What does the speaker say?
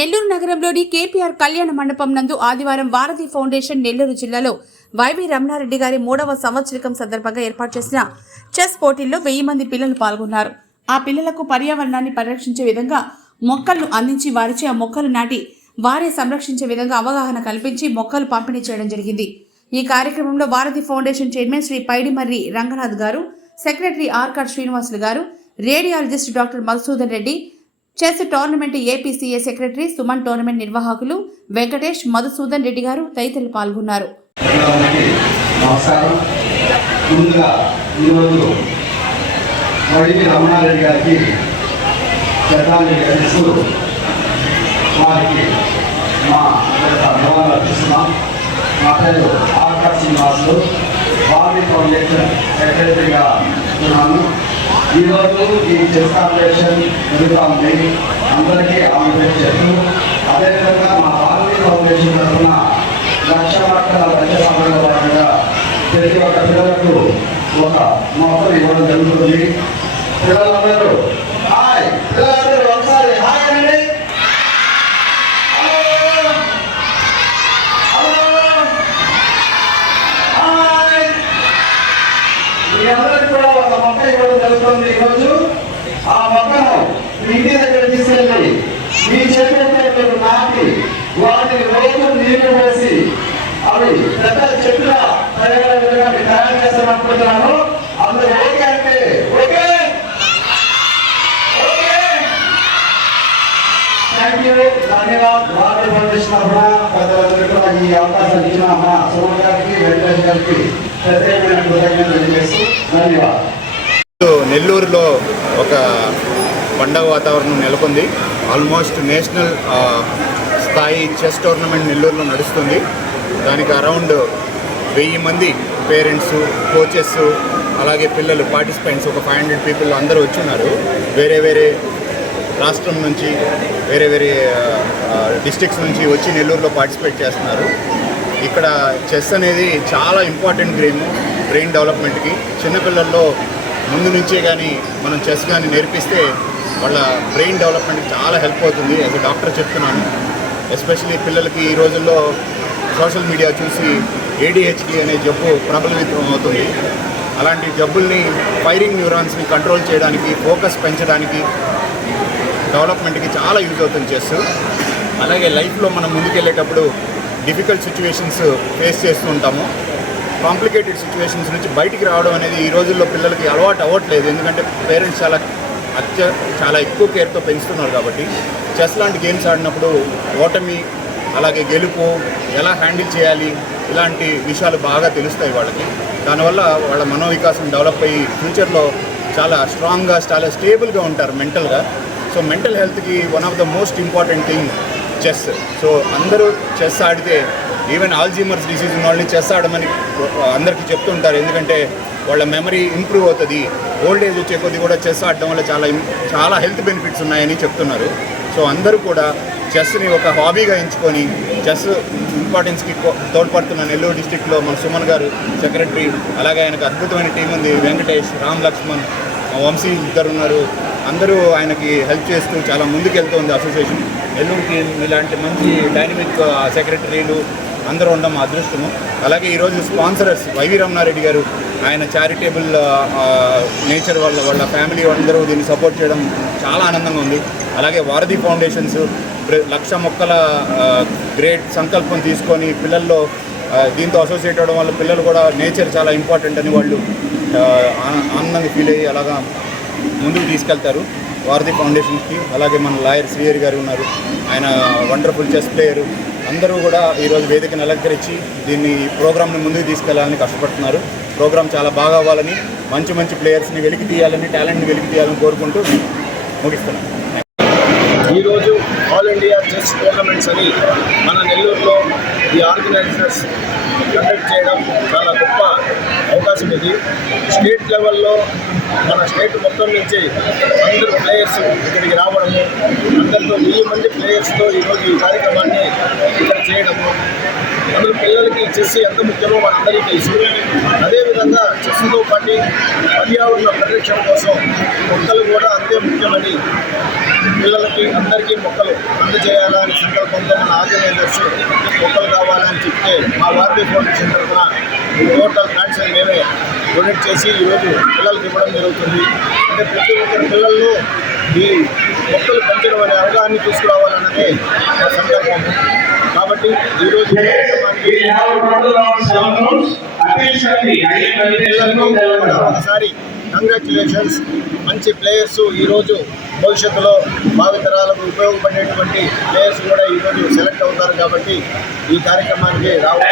నెల్లూరు నగరంలోని కేపీఆర్ కళ్యాణ మండపం నందు ఆదివారం వారధి ఫౌండేషన్ నెల్లూరు జిల్లాలో వైవి రమణారెడ్డి గారి 3వ సంవత్సరికం సందర్భంగా ఏర్పాటు చేసిన చెస్ పోటీల్లో 1000 మంది పిల్లలు పాల్గొన్నారు. ఆ పిల్లలకు పర్యావరణాన్ని పరిరక్షించే విధంగా మొక్కలను అందించి వారిచే ఆ మొక్కలు నాటి వారే సంరక్షించే విధంగా అవగాహన కల్పించి మొక్కలు పంపిణీ చేయడం జరిగింది. ఈ కార్యక్రమంలో వారధి ఫౌండేషన్ చైర్మన్ శ్రీ పైడిమర్రి రంగనాథ్ గారు, సెక్రటరీ ఆర్కాడ్ శ్రీనివాసులు గారు, radiologist doctor Madhusudan Reddy, chess tournament APCA secretary Suman, tournament నిర్వాహకులు వెంకటేష్, మధుసూదన్ రెడ్డి గారు తదితరులు పాల్గొన్నారు. నా పేరు ఆర్కాడ్ శ్రీనివాసులు, వారధి ఫౌండేషన్ సెక్రటరీగా ఉన్నాను. ఈరోజు ఈ చెస్ కాంపిటీషన్ జరుగుతూ ఉంది. అందరికీ ఆమె చెప్తూ అదేవిధంగా మా వారధి ఫౌండేషన్ తరఫున 1,00,000 మొక్కల లక్ష్య సాధనలో భాగంగా ప్రతి ఒక్క పిల్లలకు ఒక మొక్కలు ఇవ్వడం జరుగుతుంది. పిల్లలందరూ హాయ్, పిల్లలందరూ ఒకసారి హాయ్ అండి. అందరికి కూడా ఒక మొక్క ఇవ్వడం జరుగుతుంది. ఈరోజు ఆ మొక్కను ఇంటి దగ్గర తీసుకెళ్ళి మీ చెట్టు నాటి వాటిని రోజు నీళ్లు వేసి అవి పెద్ద చెట్టుగా తయారయ్యే విధంగా తయారు చేస్తామనుకుంటున్నాను. అందరూ ఓకే అంటే ఓకే, థ్యాంక్ యూ, ధన్యవాదాలు. వారధి ఫౌండేషన్ తరఫున పెద్దలందరూ కూడా ఈ అవకాశం ఇచ్చిన మా సుమన్ గారికి, వెంకటేష్ గారికి ప్రత్యేకమైన కృతజ్ఞతలు తెలియజేస్తూ ధన్యవాదాలు. నెల్లూరులో ఒక పండగ వాతావరణం నెలకొంది. ఆల్మోస్ట్ నేషనల్ స్థాయి చెస్ టోర్నమెంట్ నెల్లూరులో నడుస్తుంది. దానికి అరౌండ్ 1000 మంది పేరెంట్స్, కోచెస్, అలాగే పిల్లలు, పార్టిసిపెంట్స్ ఒక 500 పీపుల్ అందరూ వచ్చున్నారు. వేరే వేరే రాష్ట్రం నుంచి, వేరే వేరే డిస్ట్రిక్ట్స్ నుంచి వచ్చి నెల్లూరులో పార్టిసిపేట్ చేస్తున్నారు. ఇక్కడ చెస్ అనేది చాలా ఇంపార్టెంట్ గేమ్ బ్రెయిన్ డెవలప్మెంట్కి. చిన్నపిల్లల్లో ముందు నుంచే కానీ మనం చెస్ కానీ నేర్పిస్తే వాళ్ళ బ్రెయిన్ డెవలప్మెంట్కి చాలా హెల్ప్ అవుతుంది. యాజ్ ఎ డాక్టర్ చెప్తున్నాను. ఎస్పెషలీ పిల్లలకి ఈ రోజుల్లో సోషల్ మీడియా చూసి ADHD అనే జబ్బు ప్రబలవితం అవుతుంది. అలాంటి జబ్బుల్ని, ఫైరింగ్ న్యూరాన్స్ని కంట్రోల్ చేయడానికి, ఫోకస్ పెంచడానికి, డెవలప్మెంట్కి చాలా యూజ్ అవుతుంది చెస్. అలాగే లైఫ్లో మనం ముందుకెళ్ళేటప్పుడు డిఫికల్ట్ సిచ్యువేషన్స్ ఫేస్ చేస్తూ ఉంటాము. కాంప్లికేటెడ్ సిచ్యువేషన్స్ నుంచి బయటికి రావడం అనేది ఈ రోజుల్లో పిల్లలకి అలవాటు అవ్వట్లేదు. ఎందుకంటే పేరెంట్స్ చాలా ఎక్కువ కేర్తో పెంచుతున్నారు. కాబట్టి చెస్ లాంటి గేమ్స్ ఆడినప్పుడు ఓటమి, అలాగే గెలుపు ఎలా హ్యాండిల్ చేయాలి, ఇలాంటి విషయాలు బాగా తెలుస్తాయి వాళ్ళకి. దానివల్ల వాళ్ళ మనోవికాసం డెవలప్ అయ్యి ఫ్యూచర్లో చాలా స్ట్రాంగ్గా, చాలా స్టేబుల్గా ఉంటారు మెంటల్గా. సో మెంటల్ హెల్త్కి one of the most important thing chess. So అందరూ చెస్ ఆడితే, ఈవెన్ ఆల్జీమర్స్ డిసీజ్ ఉన్న వాళ్ళని చెస్ ఆడమని అందరికీ చెప్తుంటారు. ఎందుకంటే వాళ్ళ మెమరీ ఇంప్రూవ్ అవుతుంది. ఓల్డ్ ఏజ్ వచ్చే కొద్ది కూడా చెస్ ఆడడం వల్ల చాలా హెల్త్ బెనిఫిట్స్ ఉన్నాయని చెప్తున్నారు. సో అందరూ కూడా చెస్ని ఒక హాబీగా ఎంచుకొని చెస్ ఇంపార్టెన్స్కి తోడ్పడుతున్న నెల్లూరు డిస్టిక్లో మన సుమన్ గారు సెక్రటరీ, అలాగే ఆయనకు అద్భుతమైన టీం ఉంది. వెంకటేష్, రామ్ లక్ష్మణ్, వంశీ ఇద్దరు ఉన్నారు. అందరూ ఆయనకి హెల్ప్ చేస్తూ చాలా ముందుకెళ్తుంది అసోసియేషన్. నెల్లూరుకి ఇలాంటి మంచి డైనమిక్ సెక్రటరీలు అందరూ ఉండడం మా అదృష్టము. అలాగే ఈరోజు స్పాన్సరర్స్ వైవి రమణారెడ్డి గారు, ఆయన చారిటబుల్ నేచర్ వల్ల వాళ్ళ ఫ్యామిలీ అందరూ దీన్ని సపోర్ట్ చేయడం చాలా ఆనందంగా ఉంది. అలాగే వారధి ఫౌండేషన్స్ 1,00,000 మొక్కల గ్రేట్ సంకల్పం తీసుకొని పిల్లల్లో దీంతో అసోసియేట్ అవ్వడం వల్ల పిల్లలు కూడా నేచర్ చాలా ఇంపార్టెంట్ అని వాళ్ళు ఆనందంగా ఫీల్ అయ్యి అలాగా ముందుకు తీసుకెళ్తారు వారధి ఫౌండేషన్స్కి. అలాగే మన లాయర్ శ్రీహరి గారు ఉన్నారు, ఆయన వండర్ఫుల్ చెస్ ప్లేయరు. అందరూ కూడా ఈరోజు వేదికను అలంకరించి దీన్ని ప్రోగ్రామ్ని ముందుకు తీసుకెళ్లాలని కష్టపడుతున్నారు. ప్రోగ్రామ్ చాలా బాగా అవ్వాలని, మంచి మంచి ప్లేయర్స్ని వెలికి తీయాలని, టాలెంట్ని వెలికి తీయాలని కోరుకుంటూ ముగిస్తున్నాను. ఈరోజు ఆల్ ఇండియా చెస్ టోర్నమెంట్స్ అని మన నెల్లూరులో ఈ ఆర్గనైజర్స్ కండక్ట్ చేయడం చాలా గొప్ప అవకాశం. ఇది స్టేట్ లెవెల్లో మన స్టేట్ మొత్తం నుంచి అందరూ ప్లేయర్స్ ఇక్కడికి రావడము, అందరితో 1000 మంది ప్లేయర్స్తో ఈరోజు ఈ కార్యక్రమాన్ని ఇక్కడ చేయడము, అందులో పిల్లలకి చెస్ ఎంత ముఖ్యమో మనందరికీ తెలుసు. అదేవిధంగా చెస్తో పాటు పర్యావరణ పరిరక్షణ కోసం మొక్కలు కూడా హెల్త్ ముఖ్యమని పిల్లలకి అందరికీ మొక్కలు అందజేయాలని సంకల్పంతో మన ఆర్గనైజర్స్ మొక్కలు కావాలని చెప్తే మా వార్డీ ఫౌండేషన్ తరఫున టోటల్ ప్లాంట్స్ మేమే డొనేట్ చేసి ఈరోజు పిల్లలకి ఇవ్వడం జరుగుతుంది. అంటే ప్రతి ఒక్కరి పిల్లల్లో ఈ మొక్కలు పెంచడం అనే అవగాహన తీసుకురావాలన్నదే మా సంకల్పం. కాబట్టి ఈరోజు ఒకసారి కంగ్రాచులేషన్స్. మంచి ప్లేయర్స్ ఈరోజు భవిష్యత్తులో భావితరాలకు ఉపయోగపడేటువంటి ప్లేయర్స్ కూడా ఈరోజు సెలెక్ట్ అవుతారు. కాబట్టి ఈ కార్యక్రమానికి రావాలి.